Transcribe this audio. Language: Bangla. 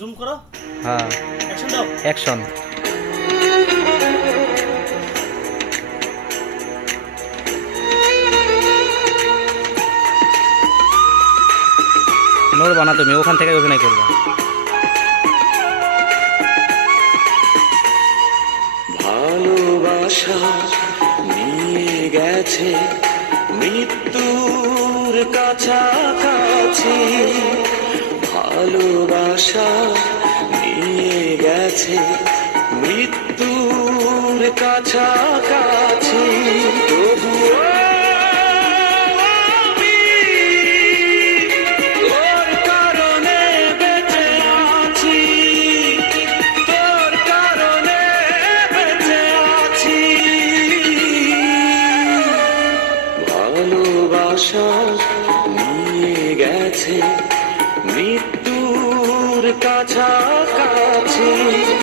জুম করো। হ্যাঁ, অ্যাকশন দাও। অ্যাকশন। নড়বা না তুমি, ওখান থেকে অভিনয় করবা। ভালোবাসা নিয়ে গেছে মৃত্যুর কাছাকাছি, ভালোবাসা নিয়ে গেছে মৃত্যুর কাছাকাছি। তবুও আমি তোর কারণে বেঁচে আছি, তোর কারণে বেঁচে আছি। ভালোবাসা নিয়ে গেছে মৃত্যুর কাছাকাছি।